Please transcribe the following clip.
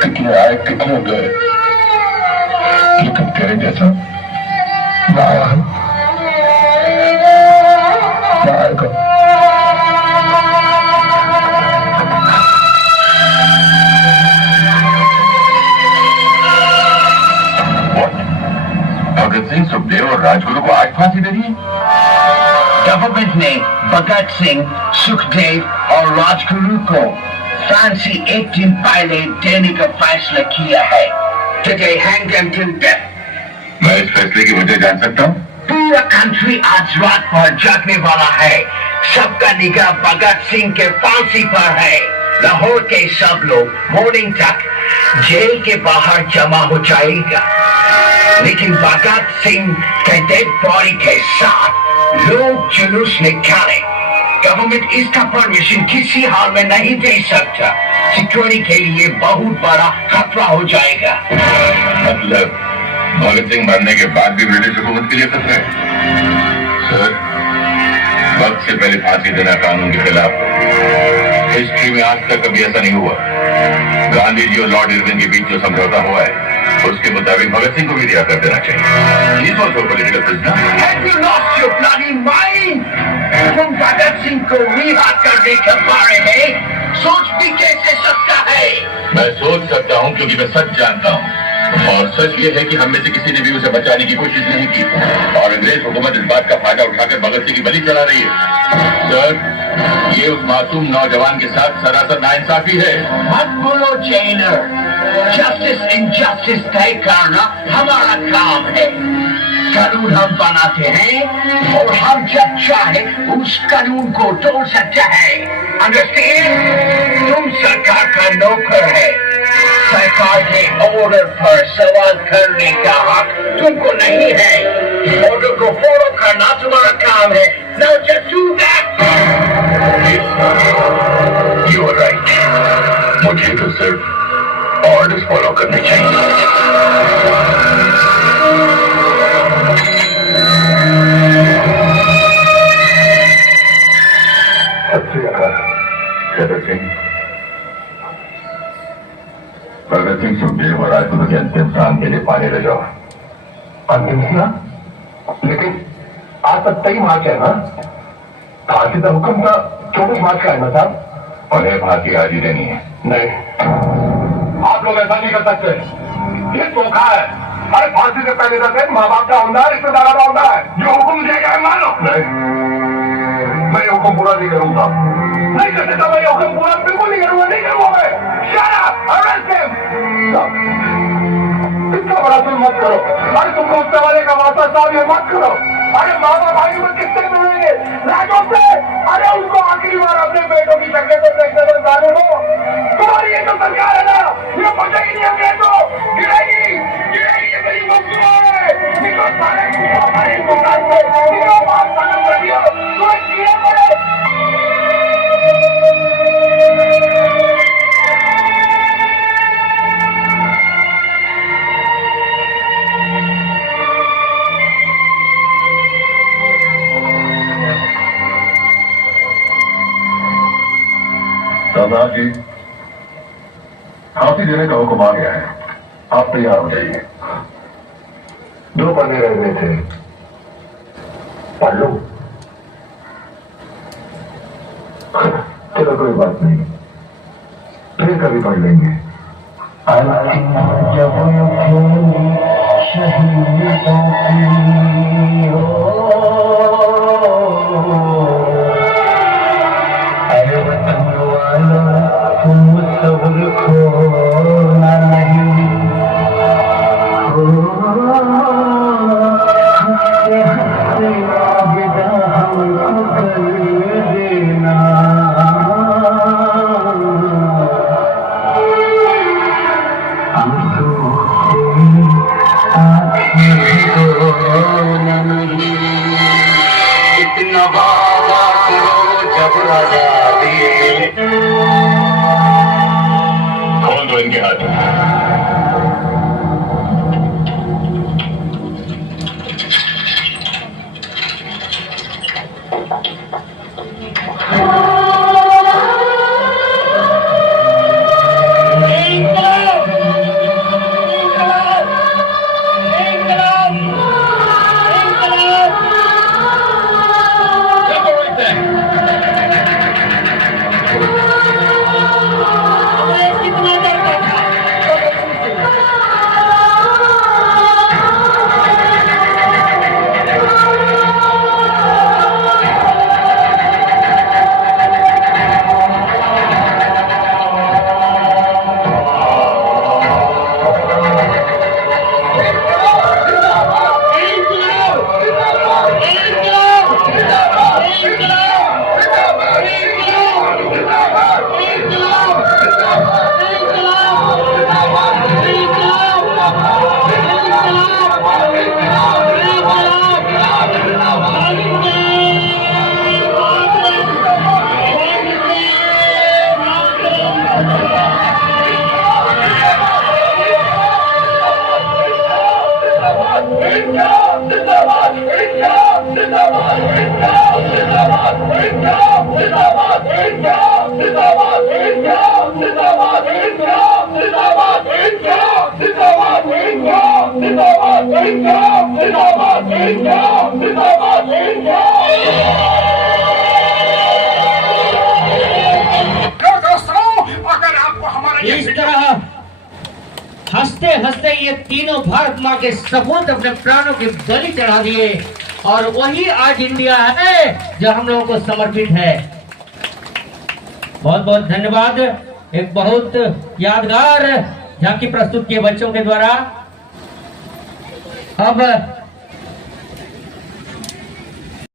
कितने आए कितने गए, लेकिन तेरे जैसा ना आया है, ना आएगा। भगत सिंह, सुखदेव और राजगुरु को आज फांसी दे दी है। गवर्नमेंट ने भगत सिंह, सुखदेव और राजगुरु को फांसी एक दिन पहले देने का फैसला किया है। Today hang them till death. मैं इस फैसले की वजह जान सकता हूँ? पूरा कंट्री आज रात भर जागने वाला है। सबका निगाह भगत सिंह के फांसी पर है। लाहौर के सब लोग मॉर्निंग तक जेल के बाहर जमा हो जाएगा, लेकिन भगत सिंह के डेड बॉडी के साथ लोग जुलूस निकाले। गवर्नमेंट इसका परमिशन किसी हाल में नहीं दे सकता। सिक्योरिटी के लिए बहुत बड़ा खतरा हो जाएगा। मतलब भगत सिंह मरने के बाद भी ब्रिटिश हुकूमत के लिए खतरा है? सर, वक्त से पहले फांसी देना कानून के खिलाफ है। हिस्ट्री में आज तक कभी ऐसा नहीं हुआ। गांधी जी और लॉर्ड इरविन के बीच जो समझौता हुआ है, उसके मुताबिक भगत सिंह को भी रिहा कर देना चाहिए। He's also a political prisoner. Have you lost your bloody mind? तुम भगत सिंह को रिहा करने के बारे में सोच भी कैसे सकता है? मैं सोच सकता हूँ क्योंकि मैं सच जानता हूँ, और सच ये है कि हम में से किसी ने भी उसे बचाने की कोशिश नहीं की, और अंग्रेज हुकूमत इस बात का फायदा उठाकर भगत सिंह की बलि चला रही है। सर, ये उस मासूम नौजवान के साथ सरासर नाइंसाफी है। मत बोलो जेलर, जस्टिस इनजस्टिस तय करना हमारा काम है। कानून हम बनाते हैं और हम जब चाहे उस कानून को तोड़ सकते हैं। अंडरस्टैंड? तुम सरकार का नौकर है। सरकार के ऑर्डर पर सवाल करने का हक तुमको नहीं है। ऑर्डर को फॉलो करना तुम्हारा काम है। Now just do that. You are right. मुझे तो सिर्फ ऑर्डर्स फॉलो करने चाहिए। भगत सिंह, सुखदेव और राजगुरु के अंतिम स्नान के लिए पानी ले जाओ। अंतिम स्नान? लेकिन आज तक 23 मार्च है ना? फांसी का हुक्म था 24 मार्च का है ना साहब? उन्हें फांसी आज ही देनी है। नहीं, आप लोग ऐसा नहीं कर सकते। ये धोखा है। अरे फांसी से पहले का दिन माँ बाप का होता है, रिश्तेदारों का होता है। जो हुक्म दिया गया है मानो। नहीं, मैं ये हुक्म पूरा नहीं करूंगा। नहीं कर सकता मैं ये हुक्म पूरा बिल्कुल नहीं करूंगा। नहीं करूंगा मैं। Shut up! Arrest him! इतना बड़ा तुम मत करो। अरे तुमको उससे वाले का वास्ता साहब ये मत करो। अरे माँ बाप भाई में किससे मिलेंगे? राजों से। अरे उनको आखिरी बार अपने बेटों की शक्ल को देखने में जाने दो। तुम्हारी ये तो सरकार है ना, ये पहुंचेगी नहीं अंग्रेज को। गिरेगी, गिरेगी। ये मेरी मुफ्त है। निकलो सारे, हमारी दुकान से निकलो, बात खत्म कर दियो। तुम्हें कीड़े पड़े। सरदार जी, फांसी देने का हुक्म आ गया है। आप तैयार हो जाइए। 2 पन्ने रह गए थे, पढ़ लो। चलो कोई बात नहीं, फिर कभी पढ़ लेंगे। तुम सब्र खोना नहीं, हंसते हंसते विदा हमको कर देना। आंसू से आँखें धोना नहीं, इतना वादा करो जब आजादी। खोल दो इनके हाथ। अगर आपको हमारा इस तरह हंसते हंसते ये तीनों भारत माँ के सपूत अपने प्राणों के बलि चढ़ा दिए और वही आज इंडिया है जो हम लोगों को समर्पित है। बहुत बहुत धन्यवाद। एक बहुत यादगार झांकी प्रस्तुत किए बच्चों के द्वारा। अब